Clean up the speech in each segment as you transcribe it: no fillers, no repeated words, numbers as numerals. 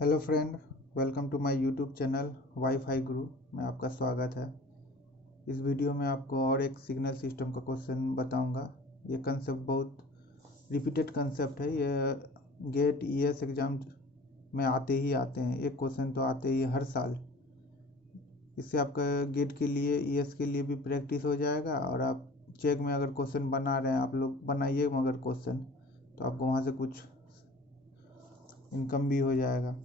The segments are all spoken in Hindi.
Hello friend, welcome to my YouTube channel WiFi guru में आपका स्वागत है। इस वीडियो में आपको और एक सिग्नल सिस्टम का क्वेश्चन बताऊंगा। ये कंसेप्ट बहुत रिपीटेड कंसेप्ट है। ये गेट ईएस एग्ज़ाम में आते हैं। एक क्वेश्चन तो आते ही हर साल। इससे आपका गेट के लिए ईएस के लिए भी प्रैक्टिस हो जाएगा और आप चेक में अगर क्वेश्चन बना रहे हैं, आप लोग बनाइए मगर क्वेश्चन, तो आपको वहाँ से कुछ इनकम भी हो जाएगा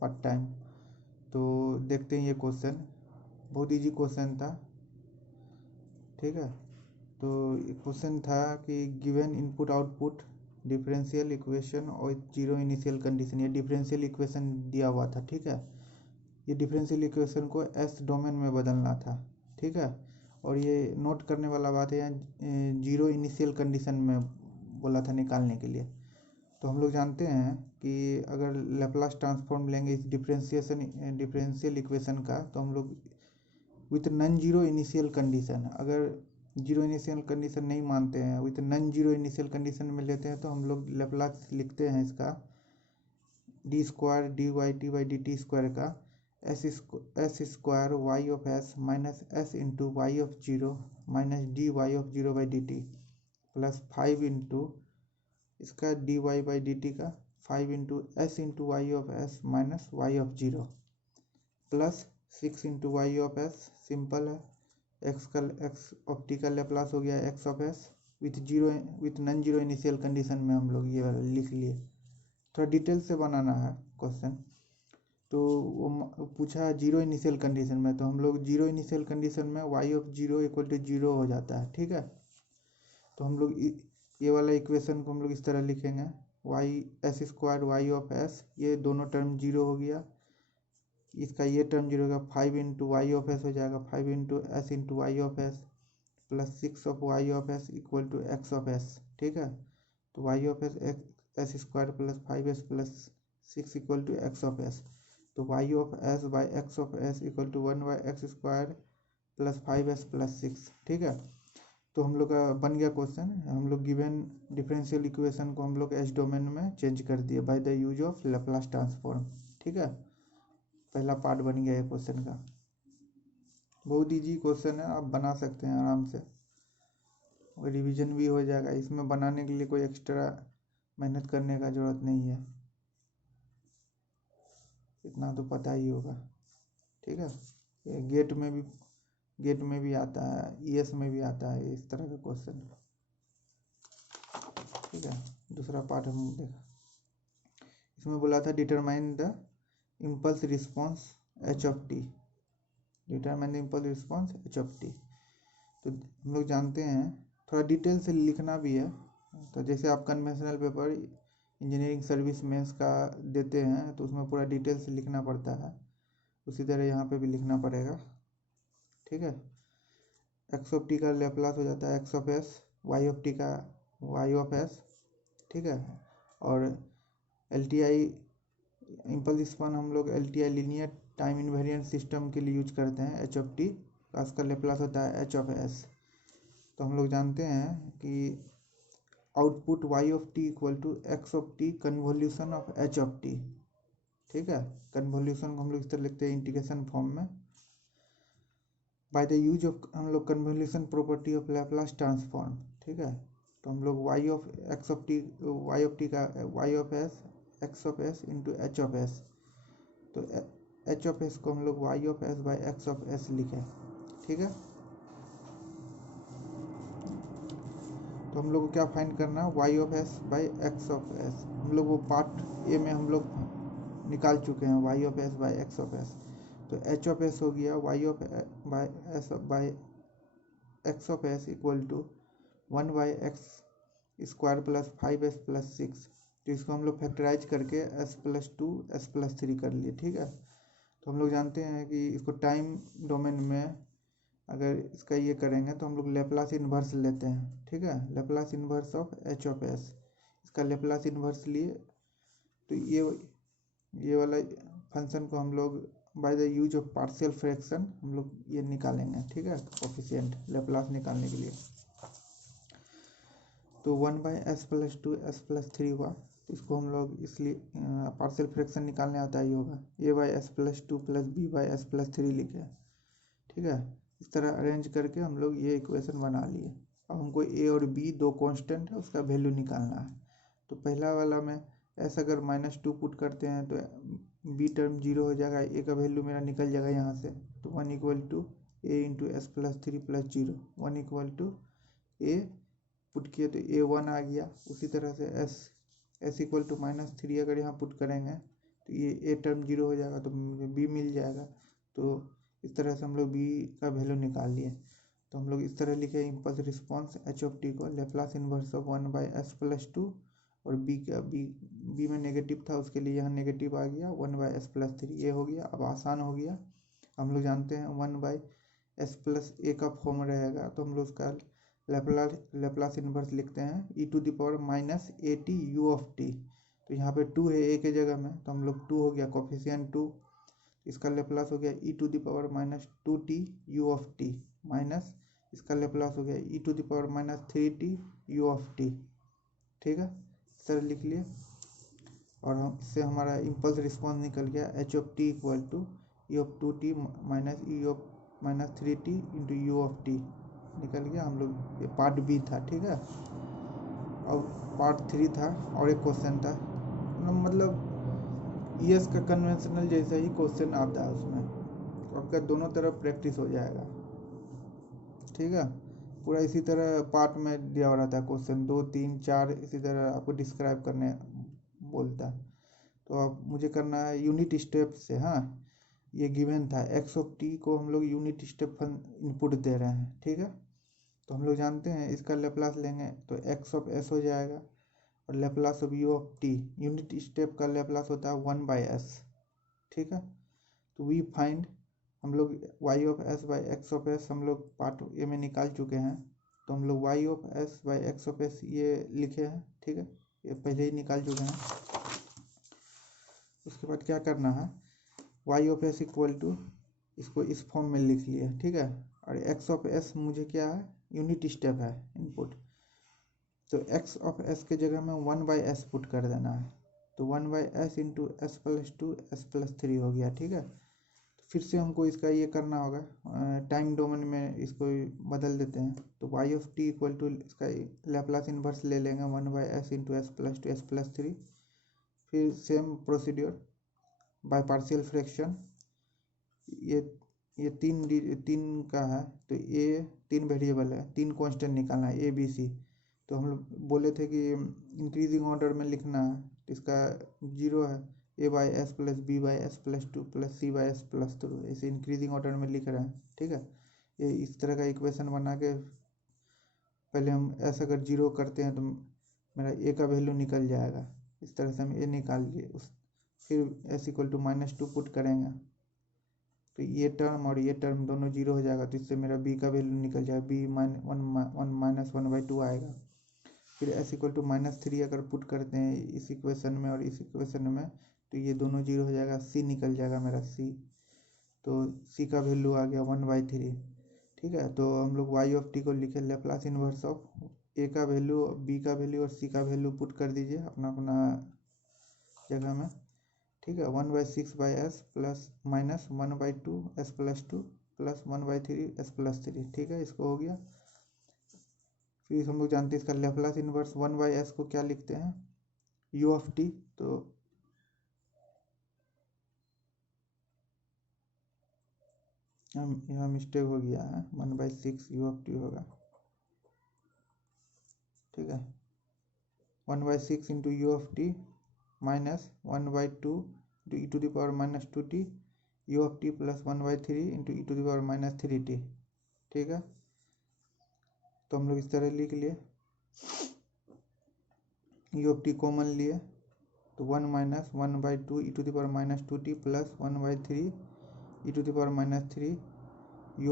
पार्ट टाइम। तो देखते हैं ये क्वेश्चन। बहुत इजी क्वेश्चन था, ठीक है। तो क्वेश्चन था कि given input output differential equation और जीरो इनिशियल कंडीशन। ये डिफरेंशियल इक्वेशन दिया हुआ था, ठीक है। ये डिफरेंशियल इक्वेशन को एस डोमेन में बदलना था, ठीक है। और ये नोट करने वाला बात है, यहाँ जीरो इनिशियल कंडीशन में बोला था निकालने के लिए। तो हम लोग जानते हैं कि अगर लैप्लास ट्रांसफॉर्म लेंगे इस डिफरेंशियल इक्वेशन का, तो हम लोग with non zero initial condition, अगर जीरो इनिशियल कंडीशन नहीं मानते हैं, with non zero initial condition में लेते हैं, तो हम लोग लैप्लास लिखते हैं इसका D square D Y T by D T square का S square Y of S minus S into Y of zero minus D Y of zero by D T plus 5 into इसका D Y by D T का 5 into S into Y of S minus Y of zero plus 6 into Y of S. Simple है, एक्स ऑफ टी का लैप्लास हो गया x of S with non zero initial condition में हम लोग ये लिख लिए। थोड़ा डिटेल से बनाना है क्वेश्चन। तो वो पूछा है जीरो इनिशियल कंडीशन में, तो हम लोग जीरो इनिशियल कंडीशन में Y of zero equal to zero हो जाता है, ठीक है। तो हम लोग ये वाला इक्वेशन को हम लोग इस तरह लिखेंगे, Y S square Y of S, ये दोनों टर्म जीरो हो गया, इसका ये टर्म जीरो होगा, 5 इंटू वाई ऑफ एस हो जाएगा 5 into S into Y of s plus 6 of y of S equal to x of s, ठीक है। तो y of s s square plus 5s plus 6 equal to x of S. तो y of S by x of S equal to 1 by x square plus 5s plus 6, ठीक है। तो हम लोग का बन गया क्वेश्चन। हम लोग गिवन डिफरेंशियल इक्वेशन को हम लोग एस डोमेन में चेंज कर दिए bye the use of Laplace transform, ठीक है। पहला पार्ट बन गया है क्वेश्चन का। बहुत इजी क्वेश्चन है, आप बना सकते हैं आराम से, और रिवीजन भी हो जाएगा। इसमें बनाने के लिए कोई एक्स्ट्रा मेहनत करने का ज़रूरत नहीं है, इतना तो पता ही होगा, ठीक है। ये गेट में भी आता है, ईएस में भी आता है इस तरह का क्वेश्चन, ठीक है। दूसरा पार्ट हम देखा, इसमें बोला था determine the impulse response H of T, determine the impulse response H of T. तो हम लोग जानते हैं, थोड़ा डिटेल से लिखना भी है। तो जैसे आप conventional paper engineering service mains का देते हैं, तो उसमें पूरा डिटेल से लिखना पड़ता है, उसी तरह यहाँ पे भी लिखना पड़ेगा, ठीक है। एक्स ऑफ टी का लैप्लास हो जाता है x of s, y of T का वाई ऑफ एस, ठीक है। और L T I impulse response हम लोग L T I linear time invariant system के लिए यूज करते हैं। एच ऑफ टी का उसका लैप्लास होता है एच ऑफ एस। तो हम लोग जानते हैं कि output Y of T equal to x of T convolution of H of T, ठीक है। कन्वोल्यूशन को हम लोग इस तरह लिखते हैं इंटीग्रेशन फॉर्म में, बाय द यूज ऑफ हम लोग convolution property of Laplace transform, ठीक है। तो हम लोग वाई ऑफ टी का Y of S X of S into H of S, तो एच ऑफ एस को हम लोग Y of S by x of S लिखें, ठीक है। तो हम लोग को क्या फाइंड करना है, Y of S by x of S. हम लोग वो पार्ट ए में हम लोग निकाल चुके हैं, Y of S by x of S. तो एच ऑफ एस हो गया Y of by S by x of S equal to 1 by x square plus 5s plus 6। तो इसको हम लोग फैक्टराइज करके s प्लस 2 s प्लस 3 कर लिए, ठीक है। तो हम लोग जानते हैं कि इसको टाइम डोमेन में अगर इसका ये करेंगे तो हम लोग लैप्लास इन्वर्स लेते हैं, ठीक है। Laplace inverse of H of S, इसका लैप्लास इन्वर्स लिए, तो ये वाला फंक्शन को हम लोग bye the use of partial fraction हम लोग ये निकालेंगे, ठीक है, कोफिशिएंट लैप्लास निकालने के लिए। तो 1 by S plus 2 S plus 3 हुआ, तो इसको हम लोग इसलिए पार्शियल फ्रैक्शन निकालने आता ही होगा, a/s+2 + b/s+3 लिखे, ठीक है। इस तरह अरेंज करके हम लोग ये इक्वेशन बना लिए। अब हमको a और b दो कांस्टेंट है, उसका वैल्यू निकालना है। तो पहला वाला में ऐसा अगर -2 पुट करते हैं तो b टर्म 0 हो जाएगा, a का वैल्यू मेरा निकल जाएगा यहाँ से। तो 1 = a × s+3 + 0, 1 = a पुट किए तो a1 आ गया। उसी तरह से s = -3 अगर यहाँ पुट करेंगे तो ये a टर्म 0 हो जाएगा, तो मुझे b मिल जाएगा। तो इस तरह से हम लोग b का वैल्यू निकाल लिए। तो हम लोग इस तरह लिखे इम्पल्स रिस्पॉन्स h को लेप्लास इन्वर्स ऑफ 1/s+2, और b में नेगेटिव था, उसके लिए यहाँ नेगेटिव आ गया 1/s+3, ये हो गया। अब आसान हो गया, हम लोग जानते हैं 1/s+a का फॉर्म रहेगा, तो हम लोग उसका लेप्लास इन्वर्स लिखते हैं e⁻−at u। तो यहाँ पे 2 है a के जगह में, तो हम लोग 2 हो गया, कोफिशिएंट 2, इसका लेप्लास हो गया e⁻−2t u माइनस इसका लेप्लास हो गया e⁻−3t u। ठीक है, इस तरह लिख लिए। और हम इससे हमारा इम्पल्स रिस्पॉन्स निकल गया h = e(2t - e−3t × u) निकल गया। हम लोग ये पार्ट बी था, ठीक है। अब पार्ट 3 था और एक क्वेश्चन था, मतलब ईएस का कन्वेंशनल जैसा ही क्वेश्चन आता है उसमें, तो आपका दोनों तरफ प्रैक्टिस हो जाएगा, ठीक है। पूरा इसी तरह पार्ट में दिया हो रहता है क्वेश्चन, 2 3 4 इसी तरह आपको डिस्क्राइब करने बोलता है। तो अब मुझे करना है यूनिट स्टेप से। हाँ, ये गिवन था x को हम लोग यूनिट स्टेप इनपुट दे रहे हैं, ठीक है। तो हम लोग जानते हैं इसका लेप्लास लेंगे तो x हो जाएगा, और Laplace of u unit step का लेप्लास होता है 1/s, ठीक है। तो वी फाइंड, हम लोग y/x हम लोग पार्ट ए में निकाल चुके हैं, तो हम लोग y/x ये लिखे हैं, ठीक है, ये पहले ही निकाल चुके हैं। उसके बाद क्या करना है, y/s = इसको इस फॉर्म में लिख लिया, ठीक है। और x/s मुझे क्या है, यूनिट स्टेप है इनपुट, तो x/s के जगह में 1/s पुट कर देना है। तो 1/s × s+2 s+3 हो गया, ठीक है। तो फिर से हमको इसका ये करना होगा, टाइम डोमेन में इसको बदल देते हैं। तो y = इसका लैप्लास इन्वर्स ले लेंगे 1/s × s+2 s+3। फिर same procedure by partial fraction, ये तीन का है, तो ए 3 वेरिएबल है, 3 कांस्टेंट निकालना है a b c। तो हम लोग बोले थे कि इंक्रीजिंग ऑर्डर में लिखना है, तो इसका 0 है, a/s + b/s+2 + c/s+3, ऐसे इंक्रीजिंग ऑर्डर में लिख रहे हैं, ठीक है। ये इस तरह का इक्वेशन बना के पहले हम ऐसा अगर 0 करते हैं तो मेरा a का वैल्यू निकल जाएगा। इस तरह से हम a निकाल लिए, फिर s = -2 पुट करेंगे, तो ये टर्म और ये टर्म दोनों 0 हो जाएगा, तो इससे मेरा b का वैल्यू निकल जाएगा, b -1/2 आएगा। फिर s = -3 अगर पुट करते हैं इस इक्वेशन में और इस इक्वेशन में, तो ये दोनों 0 हो जाएगा, c निकल जाएगा मेरा c। तो c का वैल्यू आ गया 1/3, ठीक है। तो हम लोग y को लिखे लेप्लास इन्वर्स ऑफ a का वैल्यू, b का वैल्यू और c का वैल्यू पुट कर दीजिए अपना अपना जगह में, ठीक है। 1/6/s + -1/2 s+2 + 1/3 s+3, ठीक है, इसको हो गया। फिर हम लोग जानते हैं इसका लेप्लास इन्वर्स 1/s को क्या लिखते हैं, u। तो यहाँ मिस्टेक हो गया है, 1/6 u होगा, ठीक है। 1/6 × u minus 1/2 × e⁻−2t u + 1/3 × e⁻−3t, ठीक है। तो हम लोग इस तरह लिख लिए, u कॉमन लिए, तो 1 - 1/2 e⁻−2t + 1/3 e⁻−3 u।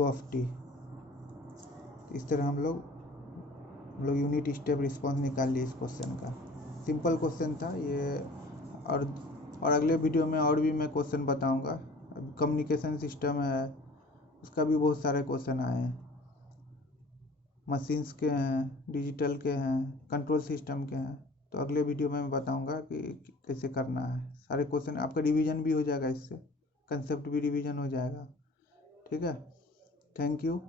इस तरह हम लोग यूनिट स्टेप रिस्पॉन्स निकाल लिए इस क्वेश्चन का। सिंपल क्वेश्चन था ये, और अगले वीडियो में और भी मैं क्वेश्चन बताऊंगा। कम्युनिकेशन सिस्टम है, उसका भी बहुत सारे क्वेश्चन आए हैं, मशीन्स के हैं, डिजिटल के हैं, कंट्रोल सिस्टम के हैं, तो अगले वीडियो में मैं बताऊंगा कि कैसे करना है। सारे क्वेश्चन आपका रिवीजन भी हो जाएगा, इससे कंसेप्ट भी रिवीजन हो जाएगा। ठीक है, थैंक यू।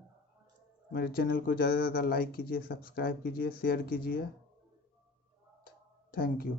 मेरे चैनल को ज़्यादा से ज़्यादा लाइक कीजिए, सब्सक्राइब कीजिए, शेयर कीजिए। Thank you.